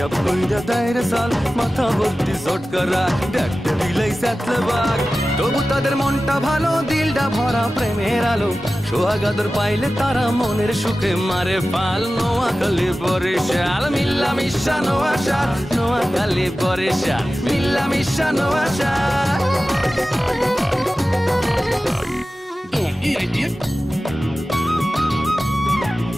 হিসাব কইরা দেয় রে সাল মাথা ভর্তি চটকারা দেখতে দিলেই স্যাতলে বাঘ তবু তাদের মনটা ভালো দিলটা ভরা প্রেমের আলো সোহাগাদর পাইলে তারা মনের সুখে মারে পাল নোয়াখালী বরিশাল মিল্লা মিশা নোয়াখালী বরিশাল মিল্লা মিশা নোয়াখালী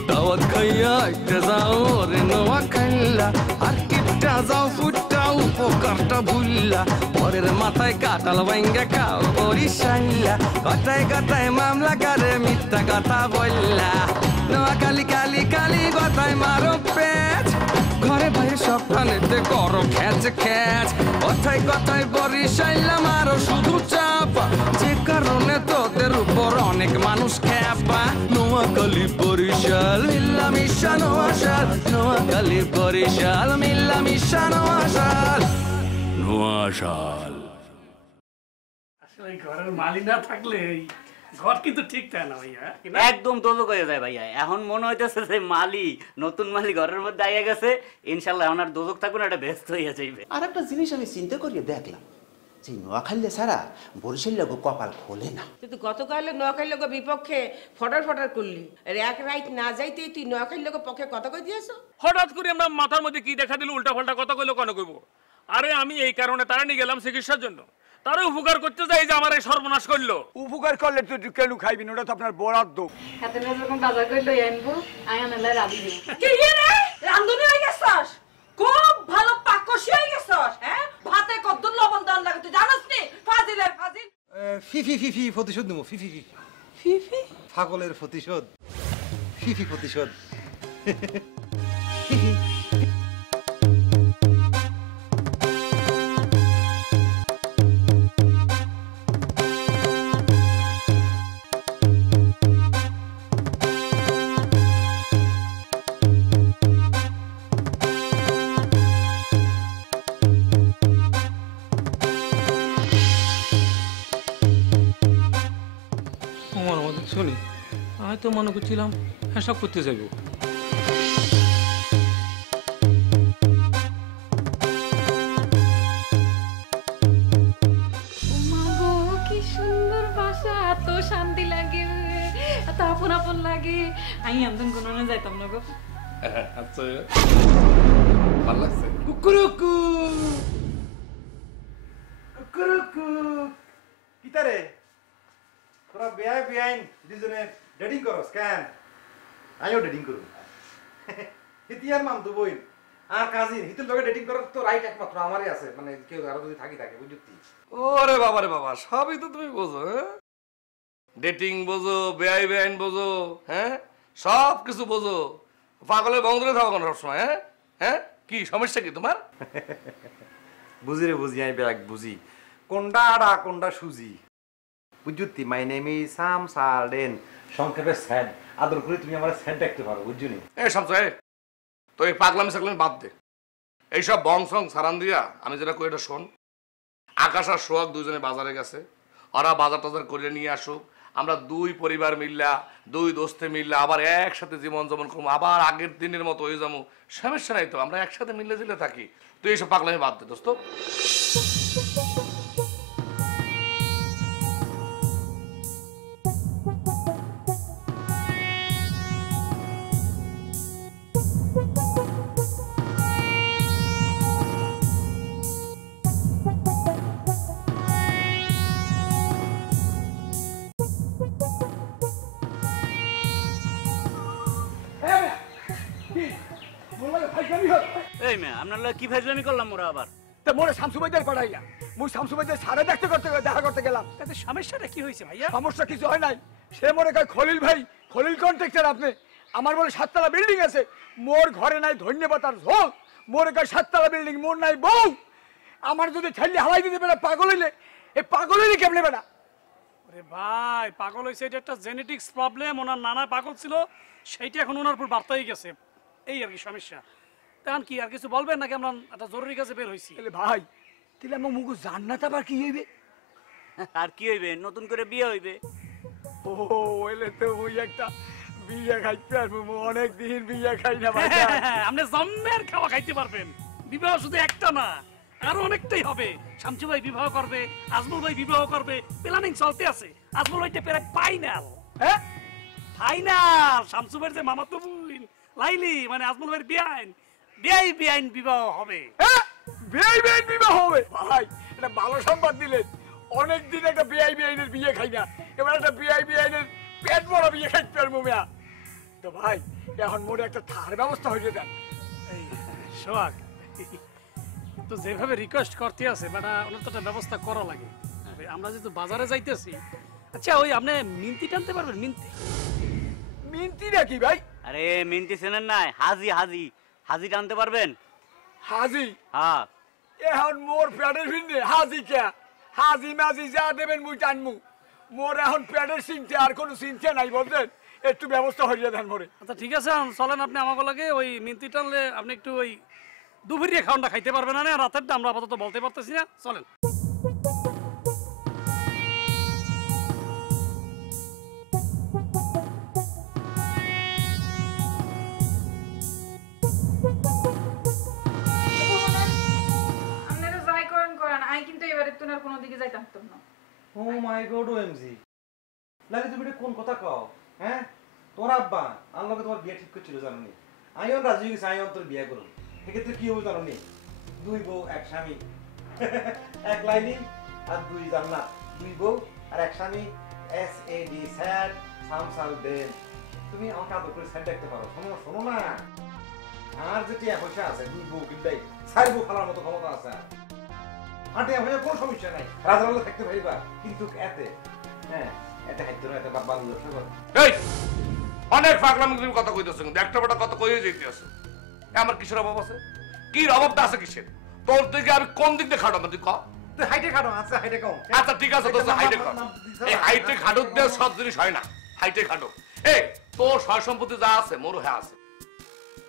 দাওয়াত খাইয়া একটা যাও রে নোয়াখাইলা আর কিপটা যাও ফুটাও উপকারটা ভুললা পরের মাথায় কাটাল ভাঙ্গা খাও বরিশাইলা কথায় কথায় মামলা করে মিথ্যা কথা বললা নোয়াখালী কালি কালি কথায় মারো পেট ঘরে বাইরে সব প্রাণীতে করো খ্যাচ খ্যাচ কথায় কথায় বরিশাইলা মারো শুধু চাপা যে কারণে তোদের উপর অনেক মানুষ খেপা নোয়াখালী বরিশাল মিল্লা মিশা নোয়াশাল নোয়াখালী বরিশাল মিল্লা মিশা নোয়াশাল নোয়াশাল। আসলে ঘরের মালি না থাকলে ঘর কিন্তু ঠিক থাকে না ভাইয়া একদম দোজক হয়ে যায় ভাইয়া এখন মনে হইতেছে যে মালি নতুন মালি ঘরের মধ্যে আইয়া গেছে ইনশাআল্লাহ এখন আর দোজক থাকবে না এটা ব্যস্ত হইয়া যাইবে। আর একটা জিনিস আমি চিন্তা করিয়ে দেখলাম যে নোয়াখালী ছাড়া বরিশাল লোক কপাল খোলে না। তুই গতকাল নোয়াখালী লোক বিপক্ষে ফটার ফটার করলি এক রাইট না যাইতেই তুই নোয়াখালী লোক পক্ষে কথা কই দিয়েছ। হঠাৎ করে আমরা মাথার মধ্যে কি দেখা দিল উল্টা পাল্টা কথা কইলো কেন কইব? আরে আমি এই কারণে তারা নিয়ে গেলাম চিকিৎসার জন্য তারা উপকার করতে যাই যে আমার এই সর্বনাশ করলো। উপকার করলে তো কেন খাইবেন ওটা তো আপনার বরাদ্দ। হাতে না যখন বাজার করে লই আনবো আয়ানালে রাধি কি রে রান্ধুনি হয়ে গেছস খুব ভালো পাকশি হয়ে গেছস হ্যাঁ ভাতে কত লবণ দান লাগে তুই জানিস নি ফাজিলের ফাজিল ফিফি ফিফি প্রতিশোধ নেবো ফিফি ফিফি ফিফি পাগলের প্রতিশোধ ফিফি প্রতিশোধ শুনি আমি তো মনে করছিলাম হিসাব করতে যাইব। কি সুন্দর বাসা এত শান্তি লাগে এত আপন আপন লাগে আমি আমদান কোনো না যাইতাম না গো। আচ্ছা ভালো লাগছে। কুকুরুকু কুকুরুকু কিতারে তোরা বেআই বেআইন দুজনে ডেটিং করস কেন? আমিও ডেটিং করব। হিতিয়ার মাম তো বইন আর কাজিন হিতুর লগে ডেটিং করার তো রাইট একমাত্র আমারই আছে, মানে কেউ আরো যদি থাকে বুঝতি। ওরে বাবা রে বাবা সবই তো তুমি বোঝো। হ্যাঁ ডেটিং বোঝো বেআই বেআইন বোঝো হ্যাঁ সব কিছু বোঝো পাগলের বন্ধরে থাকো কেন সবসময়? হ্যাঁ হ্যাঁ কি সমস্যা কি তোমার? বুঝি রে বুঝি আমি ব্যাগ বুঝি কোনটা আড়া কোনটা সুজি বুঝতি। মাই নেম ইজ সাম সারডেন সংক্ষেপে স্যাড আদর করে তুমি আমার স্যাড দেখতে পারো বুঝছনি। এ শামসাই তো এই পাগলামি সাগলামি বাদ দে এইসব বং সং সারান দিয়া আমি যেটা কই এটা শোন। আকাশ আর সোহাগ দুজনে বাজারে গেছে ওরা বাজার টাজার করে নিয়ে আসুক আমরা দুই পরিবার মিললা দুই দোস্তে মিললা আবার একসাথে জীবন যাপন করবো আবার আগের দিনের মতো হয়ে যাবো সমস্যা নাই তো আমরা একসাথে মিলে জিলে থাকি। তুই এইসব পাগলামি বাদ দে দোস্ত। এই মেয়ে আপনার কি ফাজলামি করলাম মোরা আবার? তা মোরে শামসুবাইদের পাঠাইয়া মুই শামসুবাইদের সারে দেখতে করতে দেখা করতে গেলাম। তাতে সমস্যাটা কি হয়েছে ভাইয়া? সমস্যা কিছু হয় নাই। সে মনে কয় খলিল ভাই খলিল কন্ট্রাক্টর আপনি আমার বলে 7 তলা বিল্ডিং আছে মোর ঘরে নাই ধন্যবাদ আর ঝোল মোর কয় 7 তলা বিল্ডিং মোর নাই বউ আমার যদি ঠেলি হালাই দিতে পারে পাগল হইলে এই পাগল হইলে কেমনে বেটা? আরে ভাই পাগল হইছে এটা একটা জেনেটিক্স প্রবলেম ওনার নানা পাগল ছিল সেইটা এখন ওনার উপর বার্তা হয়ে গেছে এই আর কি সমস্যা। তখন কি আর কিছু বলবেন নাকি আমরা একটা জরুরি কাজে বের হইছি? ভাই তাহলে আমার মুখ জান্নাত আবার কি হইবে? আর কি হইবে নতুন করে বিয়ে হইবে। ও এলে তো ওই একটা বিয়ে খাইতে পারবো অনেক দিন বিয়ে খাই না ভাই। আপনি জম্মের খাওয়া খাইতে পারবেন। বিবাহ শুধু একটা না, আরো অনেকটাই হবে। শামসু ভাই বিবাহ করবে, আজমল ভাই বিবাহ করবে, প্ল্যানিং চলতে আছে। আজমল ভাইটা প্রায় ফাইনাল। হ্যাঁ ফাইনাল। শামসু ভাইয়ের যে মামাতো বোন লাইলি মানে আজমল ভাইয়ের বিয়াইন বিবাহ হবে। হ্যাঁ বেআইন বিবাহ হবে। ভাই এটা ভালো সংবাদ দিলেন। অনেকদিন একটা বেআইনের বিয়ে খাই না, এবার একটা বেআইনের পেট বড় বিয়ে খাইতে পারবো মিয়া। তো ভাই এখন মোড়ে একটা থার ব্যবস্থা হয়ে দেন। এই সোহাগ তো যেভাবে রিকোয়েস্ট করতে আছে মানে ওনার তো একটা ব্যবস্থা করা লাগে। আমরা যেহেতু বাজারে যাইতেছি, আচ্ছা ওই আপনি মিন্তি টানতে পারবেন? মিন্তি নাকি ভাই? আরে মিন্তি চেনেন নাই? হাজি টানতে পারবেন? হাজি? হ্যাঁ। এখন মোর পেটের ভিন্নে হাজি কে? হাজি মাজি যা দেবেন মুই টানমু। মোর এখন পেটের চিন্তা আর কোনো চিন্তা নাই, বলতেন একটু ব্যবস্থা হয়ে দেন মোরে। আচ্ছা ঠিক আছে চলেন, আপনি আমাকে লাগে ওই মিন্তি টানলে আপনি একটু ওই দুপুরিয়া খাওয়ানটা খাইতে পারবেন না, রাতেরটা আমরা আপাতত বলতে পারতেছি না। চলেন। আপনারা যাই করেন করেন, আই কিন্তু এবারে তোনার কোনো দিকে যাইতাম না। ও মাই গড ওএমজি, লাগে তুমি এটা কোন কথা কও? হ্যাঁ তোর আব্বা আল্লাহকে তোমার বিয়ে ঠিক করছিল জানোনি? আইন রাজি হয়েছে, আইন তোর বিয়ে করুন। সেক্ষেত্রে কি হবে জানোনি? 2 বউ 1 স্বামী, 1 লাইলি আর 2 জান্নাত। 2 বউ আর 1 স্বামী, SAD স্যাড সামসাল দেন। তুমি আমাকে আদর করে স্যাড দেখতে পারো। শোনো না, আর যে টিয়া পয়সা আছে 2 বউ কিনবাই 4 বউ ফেলার মতো ক্ষমতা আছে। আর টিয়া পয়সা কোনো সমস্যা নাই, রাজার আল্লাহ থাকতে পারিবা। কিন্তু এতে এতে হাইতে না, এতে বাবা ব্যবসা করো। এই অনেক পাগলামি তুমি কথা কইতেছো, কিন্তু একটা বড় কথা কইয়ে যেতে আছে। আমার কিসের অভাব আছে? কি অভাবটা আছে কিসের? তোর দিকে আমি কোন দিক দিয়ে খাটো? তুই ক তুই হাইটে খাটো। আচ্ছা হাইটে কম। আচ্ছা ঠিক আছে, তোর হাইটে খাটো। এই হাইটে খাটো দিয়ে সব জিনিস হয় না। হাইটে খাটো। এই তোর সয় সম্পত্তি যা আছে মোরও হ্যাঁ আছে,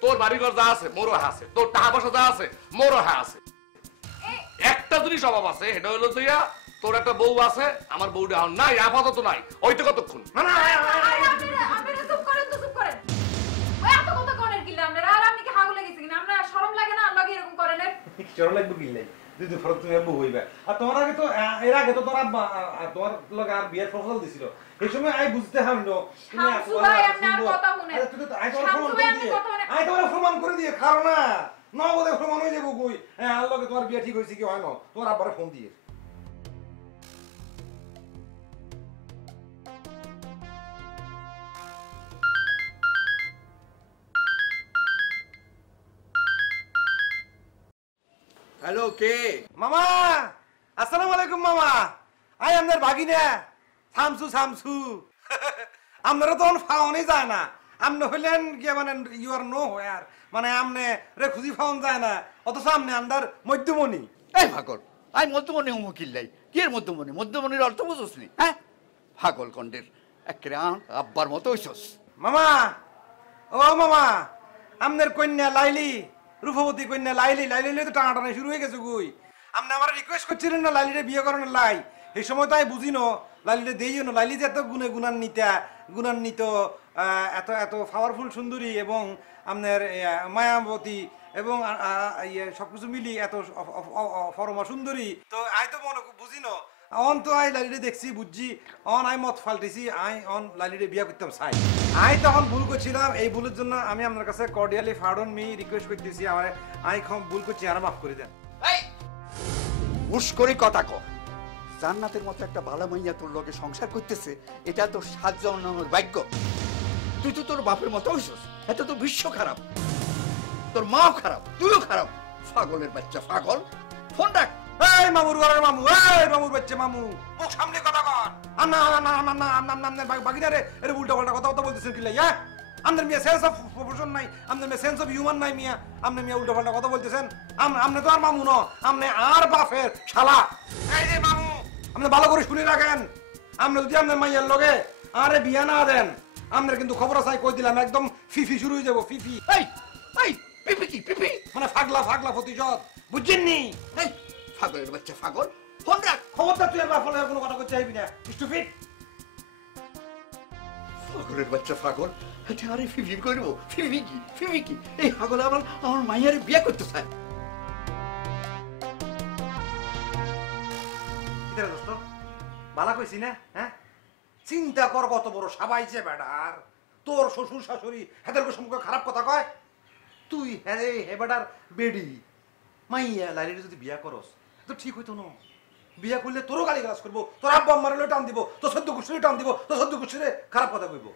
তোর বাড়িঘর যা আছে মোরও হ্যাঁ আছে, তোর টাকা পয়সা যা আছে মোরও হ্যাঁ আছে। একটা জিনিস অভাব আছে, এটা হলো তুইয়া তোর একটা বউ আছে, আমার বউটা এখন নাই, আপাতত নাই। ওইটা কতক্ষণ? আপনারা চুপ করেন তো, চুপ করেন। ওই এত কথা করেন কি আপনারা? আর আপনি কি হাগু লাগেছে কিনা? আপনারা শরম লাগে না আল্লাহকে এরকম করেন? চরম লাগবে গিল্লাই দুই ফরক তুমি বউ হইবা। আর তোমার আগে তো এর আগে তো তোর আব্বা তোমার লগে আর বিয়ের প্রপোজাল দিছিল। এই সময় আই বুঝতে হামলো তুমি শামসু ভাই আপনি আর কথা শুনেন। আরে তুই তো আই তোমার শামসু প্রমাণ ভাই করে আপনি দিয়ে কথা শুনেন। আই তোমার প্রমাণ করে দিয়ে খারো না নগদে প্রমাণ হয়ে যাবো কই। হ্যাঁ আর লগে তোমার বিয়ে ঠিক হইছে কি হয় না তোমার আব্বারে ফোন দিয়ে। হ্যালো কে? মামা আসসালামু আলাইকুম। মামা আই আপনার ভাগিনা শামসু। আপনারা তো ফাওয়ানই যায় না। আপনি হইলেন কি মানে ইউ আর নো হোয়ার, মানে আপনি রে খুঁজি ফাওয়ান যায় না, অথচ আপনি আন্দার মধ্যমণি। এই পাগল, আই মধ্যমণি উমুকিল্লাই কি এর মধ্যমণির অর্থ বুঝোস নি? হ্যাঁ পাগল কন্ডের একেবারে আব্বার মতো হইছস। মামা ও মামা, আপনার কন্যা লাইলি, রূপবতী কন্যা লাইলি তো টানাটানি শুরু হয়ে গেছে গুই। আপনি আমার রিকোয়েস্ট করছিলেন না লাইলিরে বিয়ে করানোর লাই, এই সময় তো আমি বুঝি না লাইলিরে দেইও না। লাইলি যে এত গুণান্বিত এত এত পাওয়ারফুল সুন্দরী এবং আপনার মায়াবতী এবং সবকিছু মিলি এত ফরমা সুন্দরী, তো আই তো মনে বুঝি না। অন তো আই লাইলিরে দেখছি বুঝছি, অন আই মত ফাল্টেছি, আই অন লাইলিরে বিয়ে করতাম চাই। আই তখন ভুল করছিলাম, এই ভুলের জন্য আমি আপনার কাছে কর্ডিয়ালি পার্ডন মি রিকোয়েস্ট করতেছি। আমার আই ভুল করছি, আর মাফ করে দেন। হুশ করে কথা ক। জান্নাতের মতো একটা ভালো মাইয়া তোর লগে সংসার করতেছে, এটা তো 7 জন্মের ভাগ্য। তুই তো তোর বাপের মতো হইছস। এত তো বিশ্ব খারাপ, তোর মাও খারাপ, তুইও খারাপ। পাগলের বাচ্চা পাগল। ফোন রাখ। এই মামুর ঘরের মামু, এই মামুর বাচ্চা মামু, মুখ সামনে কথা কর। বাগিনারে এর উল্টা পাল্টা কথা বলতেছেন কি লাই? হ্যাঁ আপনার মিয়া সেন্স অফ প্রপোর্শন নাই, আপনার মিয়া সেন্স অফ হিউম্যান নাই মিয়া। আপনি মিয়া উল্টা পাল্টা কথা বলতেছেন। আপনি তো আর মামু ন, আপনি আর বাপের শালা। এই যে মামু, আপনি ভালো করে শুনে রাখেন, আপনি যদি আপনার মাইয়ার লগে আরে বিয়া না দেন, আপনার কিন্তু খবর আছে কই দিলাম, একদম ফিফি শুরু হয়ে যাবো। ফিফি এই এই পিপি কি পিপি মানে ফাগলা প্রতিশোধ, বুঝছেননি? এই পাগলের বাচ্চা পাগল। ফোন রাখ। খবরদার তুই আর বাপের কোনো কথা করতে চাইবি না, স্টুপিড। পাগলের বাচ্চা পাগল। আরে ফিফি করবো? ফিফি কি এই পাগল আমার মাইয়ারে বিয়ে করতে চায়। কিতারে দোস্ত বালা কইছি না হ্যাঁ চিন্তা কর কত বড় সাবাইছে বেটার তোর শ্বশুর শাশুড়ি হেদের সম্পর্কে খারাপ কথা কয় তুই হ্যাঁ হে বেটার বেডি মাইয়া লাইলি যদি বিয়া করস তো ঠিক হইতো না বিয়া করলে তোরও গালি গালাজ করবো তোর আব্বা আম্মার টান দিব তোর সদ্য কুশুরে টান দিব তোর সদ্য কুশুরে খারাপ কথা কইব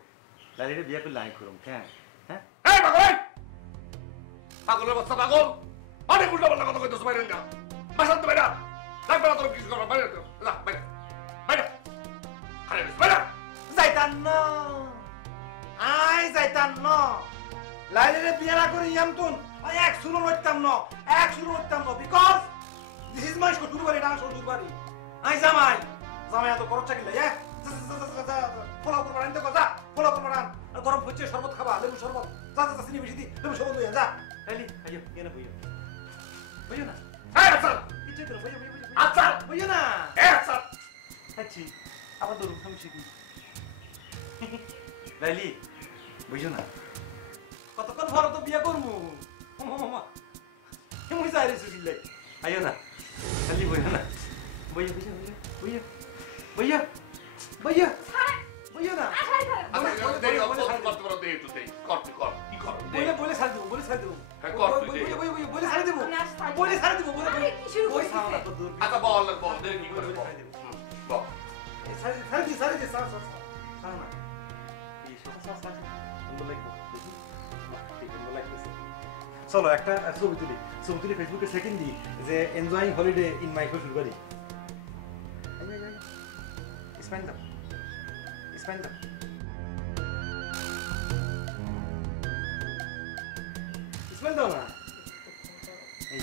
লাইলিরে বিয়া করলে আই করুম কেন হ্যাঁ এই পাগল পাগলের বাচ্চা পাগল অনেক উল্টা পাল্টা কথা কইতেছ বাইরে যা বাসাতে বাইরে লাগবে না তোর কিছু করবা বাইরে যা বাইরে বাইরে আরে বাইরে যাইতান না আই যাইতান না লাইলিরে বিয়া না করে ইয়ামতুন আই এক সুলো লইতাম না বিকজ দিস ইজ মাই শ্বশুর বাড়ি না শ্বশুর বাড়ি আই জামাই এত খরচ চাকিলে ফলো করবার আনতে কথা ফলো করবার আন আর গরম হচ্ছে শরবত খাবা লেবু শরবত যা চিনি বেশি দি লেবু শরবত লইয়া যা লাইলি আইও কেন বইও না এই আচ্ছা কিচ্ছে তো বইও আচ্ছা বইও না এই আচ্ছা আচ্ছা আবার দরুন আমি শিখি লাইলি বুঝো না কতক্ষণ পর তো বিয়া করবো মামা কেমন চাই রে সুজিলাই আইও না খালি বইও না বইও না আচ্ছা দেরি হবে করতে পারো দেই একটু দেই কর তুই কর কি কর বলে ছাড় দেবো হ্যাঁ কর তুই দেই বলে ছাড় দেবো বই সামনা তো দূর আচ্ছা বল দেরি কি করে বল বল ছাড় দে সার না এই সব সুন্দর লাগবে দেখি সুন্দর লাগতেছে চলো একটা ছবি তুলি ফেসবুকে সেকেন্ড দিই যে এনজয়িং হলিডে ইন মাই শ্বশুর বাড়ি স্মাইল দাও না এই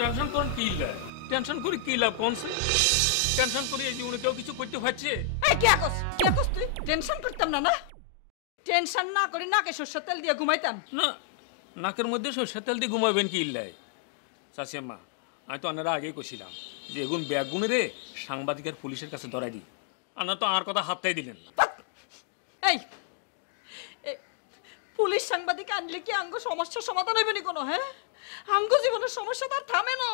টেনশন করেন কি লাভ টেনশন করে কি লাভ কোন টেনশন করে এই জীবনে কেউ কিছু করতে পারছে এই কি আকস তুই টেনশন করতাম না টেনশন না করি নাকে সরষের তেল দিয়ে ঘুমাইতাম না নাকের মধ্যে সরষের তেল দিয়ে ঘুমাবেন কি ইল্লাই চাচিয়াম্মা আমি তো আপনারা আগেই কছিলাম যে এগুন ব্যাগুনে রে সাংবাদিকের পুলিশের কাছে ধরাই দিই আপনারা তো আর কথা হাতটাই দিলেন না এই পুলিশ সাংবাদিক আনলে কি আঙ্গ সমস্যার সমাধান হবে নি কোনো হ্যাঁ আঙ্গ জীবনের সমস্যা তার থামে না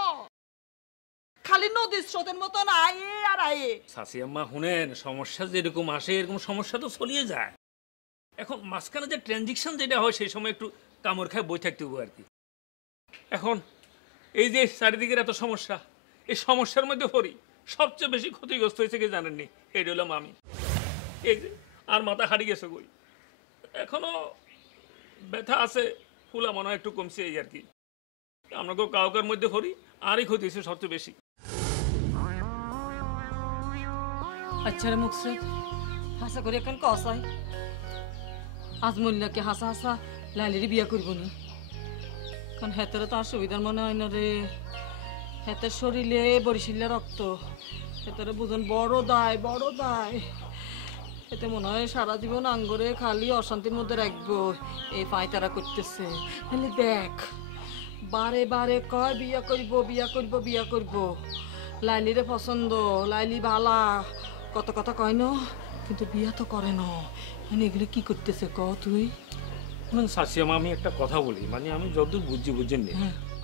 খালি নদীর স্রোতের মতন আয়ে আর আয়ে চাচিয়াম্মা শুনেন সমস্যা যেরকম আসে এরকম সমস্যা তো চলিয়ে যায় এখন মাঝখানে যে ট্রানজিকশন যেটা হয় সেই সময় একটু কামড় খায় বই থাকতে হবে আর কি এখন এই যে চারিদিকের এত সমস্যা এই সমস্যার মধ্যে পড়ি সবচেয়ে বেশি ক্ষতিগ্রস্ত হয়েছে কি জানেননি এটা হলাম আমি এই যে আর মাথা হারিয়ে গেছে কই এখনো ব্যথা আছে ফুলা মনে হয় একটু কমছে এই আর কি আপনাকে কাউকের মধ্যে পড়ি আরই ক্ষতি হয়েছে সবচেয়ে বেশি আচ্ছা রে মুখসেদ হাসা করে এখন কসাই আজমুল্লাকে হাসা হাসা লাইলির বিয়া করব নি কারণ হেতের তো আর সুবিধার মনে হয় না রে হেতের শরীরে বরিশিল্লা রক্ত হেতের বুঝুন বড় দায় এতে মনে হয় সারা জীবন আঙ্গরে খালি অশান্তির মধ্যে রাখবো এই পায়তারা করতেছে তাহলে দেখ বারে বারে কয় বিয়া করব লাইলিরে পছন্দ লাইলি ভালা কত কথা কয় না কিন্তু বিয়া তো করে না মানে এগুলো কি করতেছে ক তুই মানে চাচিয়ামা আমি একটা কথা বলি মানে আমি যতদূর বুঝছেন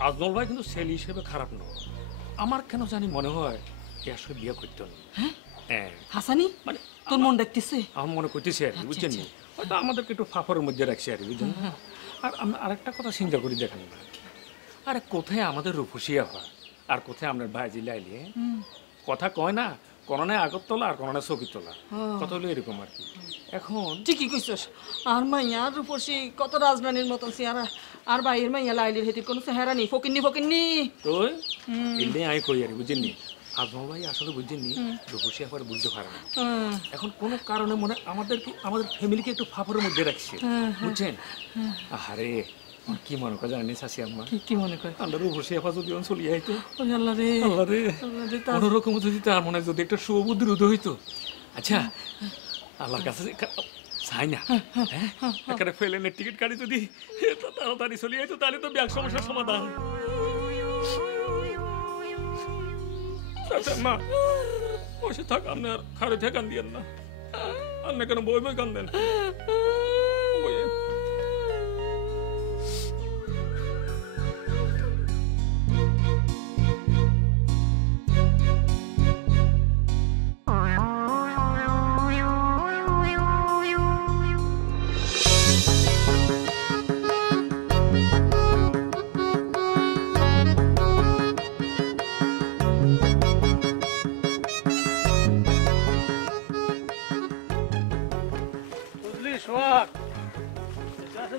আজমল ভাই কিন্তু ছেলে হিসেবে খারাপ নয় আমার কেন জানি মনে হয় এ আসলে বিয়ে করতে হবে হ্যাঁ হাসানি মানে তোর মন দেখতেছে আমার মনে করতেছে আর বুঝছেন হয়তো আমাদেরকে একটু ফাফরের মধ্যে রাখছে আর বুঝছেন আর আমি আরেকটা কথা চিন্তা করি দেখেন না আরে কোথায় আমাদের রূপসিয়া হয় আর কোথায় আপনার ভাইজি লাইলে কথা কয় না করোনায় আগরতলা আর করোনায় চকিতলা কত হলো এরকম আর কি। এখন ঠিকই কইছস আর মাইয়া রূপসী কত রাজরানীর মতন চেহারা আর বাইরের মাইয়া লাইলির হেতির কোনো চেহারা নেই ফকিন্নি তো এলে আই কই আর বুঝেননি আজমল ভাই আসলে বুঝেননি রূপসী আবার বুঝতে পারে না এখন কোনো কারণে মনে আমাদের ফ্যামিলিকে একটু ফাফরের মধ্যে রাখছে বুঝছেন। আরে কি মনে করে জানি শাশি আম্মা কি মনে করে আমরা রূপসী আপা যদি চলে যাইতো আল্লাহ রে কোনো রকম যদি তার মনে যদি একটা সুবুদ্ধির উদয় হইতো। আচ্ছা আল্লাহর কাছে চাই না এখানে প্লেনের টিকিট কাটি যদি তাড়াতাড়ি চলে যাইতো তাহলে তো ব্যাগ সমস্যার সমাধান। মা বসে থাক আপনি আর খাড়ে ঠেকান দিয়েন না আপনি কেন বই বই কান দেন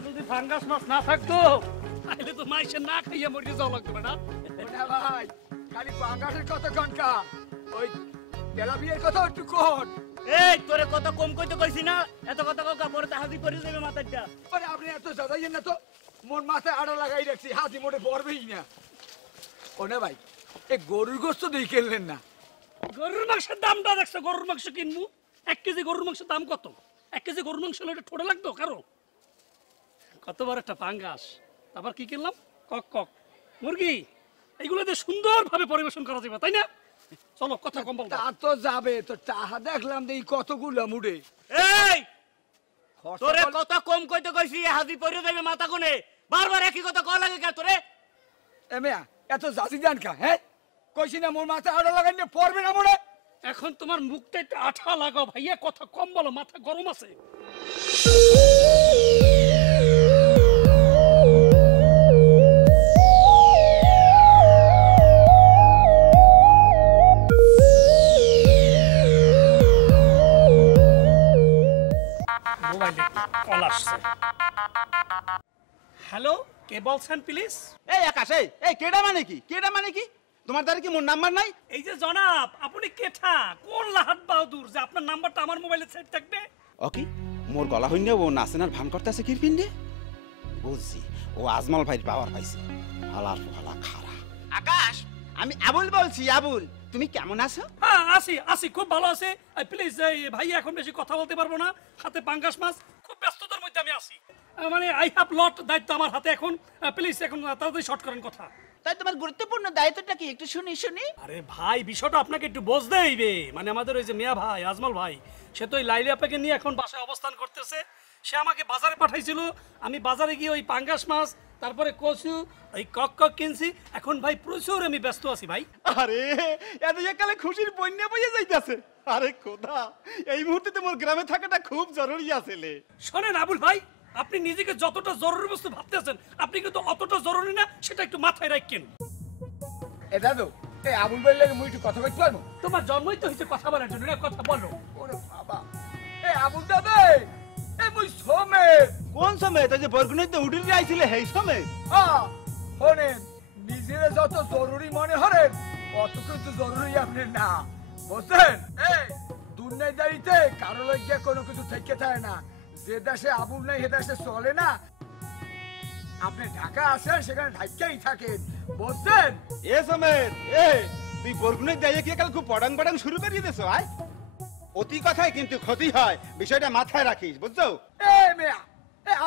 যদি ফাঙ্গাস মাছ না থাকতো তাহলে তো মাইসে না খাইয়া মরিয়ে যাওয়া লাগতো না ভাই খালি পাঙ্গাসের কথা কনকা ওই তেলাপিয়ার কথা একটু কোন। এই তোরে কত কম কইতে কইছি না এত কথা কাকা পরে তো হাজি করে দেবে মাথাটা। আরে আপনি এত জাদাইয়েন না তো মোর মাথায় আড়া লাগাই রাখছি হাতি মোটে পড়বেই না। ও না ভাই এই গরুর গোস্ত দিয়ে কিনলেন না? গরুর মাংসের দামটা দেখছো গরুর মাংস কিনবো 1 কেজি গরুর মাংসের দাম কত? 1 কেজি গরুর মাংস হলে ঠোঁটে লাগতো কারো কতবার একটা পাঙ্গাস তারপর কি কিনলাম কক কক মুরগি এইগুলো দিয়ে সুন্দরভাবে পরিবেশন করা যাবে তাই না? চলো কথা কম বল। তা তো যাবে তো টাহা দেখলাম যে এই কতগুলো মুড়ে। এই তোরে কত কম কইতে কইছি হাজি পড়ে যাবে মাথা কোনে বারবার একই কথা কল লাগে কে তোরে? এমিয়া এত জাজি জান কা হ্যাঁ কইছি না মোর মাথায় আড়া লাগাই না পড়বে না মোড়ে। এখন তোমার মুখটা একটু আঠা লাগাও ভাইয়া কথা কম বলো মাথা গরম আছে। হ্যালো কে বলছেন প্লিজ? এই আকাশ এই কেডা মানে কি কেডা মানে কি তোমার দ্বারা কি মোর নাম্বার নাই? এই যে জনাব আপনি কেঠা কোন লাহাত বাহাদুর যে আপনার নাম্বারটা আমার মোবাইলে সেভ থাকবে? ওকে মোর গলা হইনে ও নাচেনার ভান করতেছে কি পিন্ডে বুঝছি ও আজমল ভাইয়ের পাওয়ার পাইছে হালার হালা খারা। আকাশ আমি আবুল বলছি আবুল তুমি কেমন আছো? হ্যাঁ আসি খুব ভালো আছে। প্লিজ ভাই এখন বেশি কথা বলতে পারবো না হাতে পাঙ্গাস মাছ খুব ব্যস্ততার মধ্যে আমি আছি মানে আই হ্যাভ লট দায়িত্ব আমার হাতে এখন প্লিজ এখন তাড়াতাড়ি শর্ট করেন কথা। তাই তোমার গুরুত্বপূর্ণ দায়িত্বটা কি একটু শুনি। আরে ভাই বিষয়টা আপনাকে একটু বুঝতে হইবে মানে আমাদের ওই যে মিয়া ভাই আজমল ভাই সে তো ওই লাইলি আপাকে নিয়ে এখন বাসায় অবস্থান করতেছে। সে আমাকে বাজারে পাঠাইছিল আমি বাজারে গিয়ে ওই পাঙ্গাস মাছ তারপরে কচু ওই কক কিনছি এখন ভাই প্রচুর আমি ব্যস্ত আছি ভাই। আরে এত একালে খুশির বন্যা বইয়ে যাইতাছে। আরে খোদা এই মুহূর্তে তো মোর গ্রামে থাকাটা খুব জরুরি আছে। শোনেন আবুল ভাই আপনি নিজেকে যতটা জরুরি বস্তু ভাবতেছেন আপনি কিন্তু অতটা জরুরি না সেটা একটু মাথায় রাখেন। এটা তো এই আবুল ভাইয়ের লাগে মুই একটু কথা বলতে পারবো? তোমার জন্মই তো হয়েছে কথা বলার জন্য কথা বলো। ওরে বাবা এই আবুল দাদা এই মুই সমেত। কোন সমেত? ওই যে বরগুনিতে উঠিল আইছিলে হেই সমেত? হ্যাঁ শোনেন নিজের যত জরুরি মনে হরেন অত কিন্তু জরুরি আপনি না বুঝছেন। এই দুনিয়াদারিতে কারো লাগিয়া কোনো কিছু থেকে থাকে না। যে দেশে আবুল নাই সে দেশে চলে না। আপনি ঢাকা আসেন সেখানে ঢাকাই থাকেন বুঝছেন। এ সমেত তুই বরগুনিতে যাইয়ে কি কাল খুব পড়াং শুরু করে দিয়েছো? আয় অতি কথায় কিন্তু ক্ষতি হয় বিষয়টা মাথায় রাখিস বুঝছো? মেয়া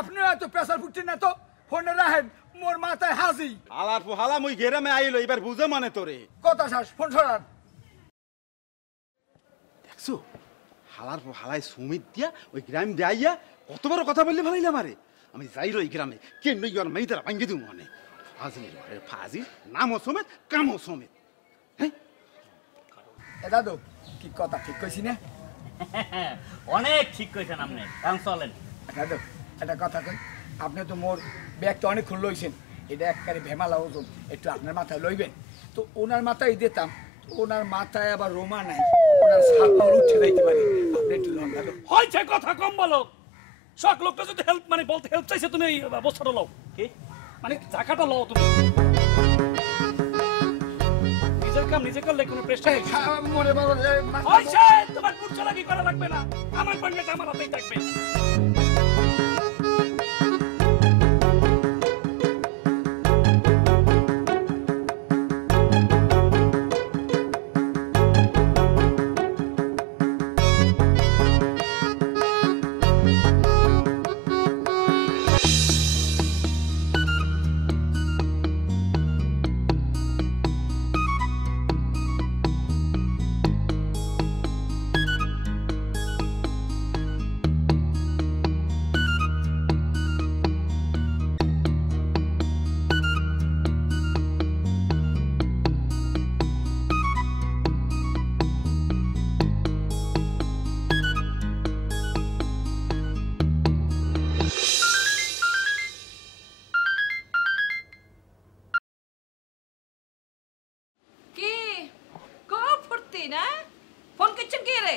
আপনারা তো প্রেসার ফুটছেন না তো ফোনে রাখেন মোর মাথায় হাজি। হালার হালা মুই গেরামে আইলো এবার বুঝে মানে তোরে কথা শ্বাস ফোন সরান। দেখছো হালার হালায় সুমিত দিয়া ওই গ্রাম যাইয়া কত বড় কথা বললে ভালাইলাম। আরে আমি যাইলো এই গ্রামে কেন ইয়ার মেয়েদের ভাঙ্গি দিও মনে ফাজিল ফাজিল নামও সমেত কামও সমেত। হ্যাঁ দাদু কি কথা ঠিক কইছি না? অনেক ঠিক কইছেন আপনি এখন চলেন। দাদু একটা কথা কই আপনি তো মোর ব্যাগটা অনেক খুল লইছেন এটা একবারে ভেমালা ওজন একটু আপনার মাথায় লইবেন তো ওনার মাথায় দিতাম ওনার মাথায় আবার রোমা নাই ওনার সালমাল উঠে যাইতে পারে আপনি একটু লঙ্কা দেন। হয়েছে কথা কম বলো। শখ লোকটা যদি হেল্প মানে বলতে হেল্প চাইছে তুমি এই বস্তাটা লও। কি মানে জায়গাটা লও তুমি। নিজের কাম নিজে করলে কোনো প্রেশার নেই। মরে বাবা হয়েছে তোমার বুট চালাকি করা লাগবে না, আমার পয়েন্টটা আমার হাতেই থাকবে। কি গো ফুর্তি না ফোন করছেন কে রে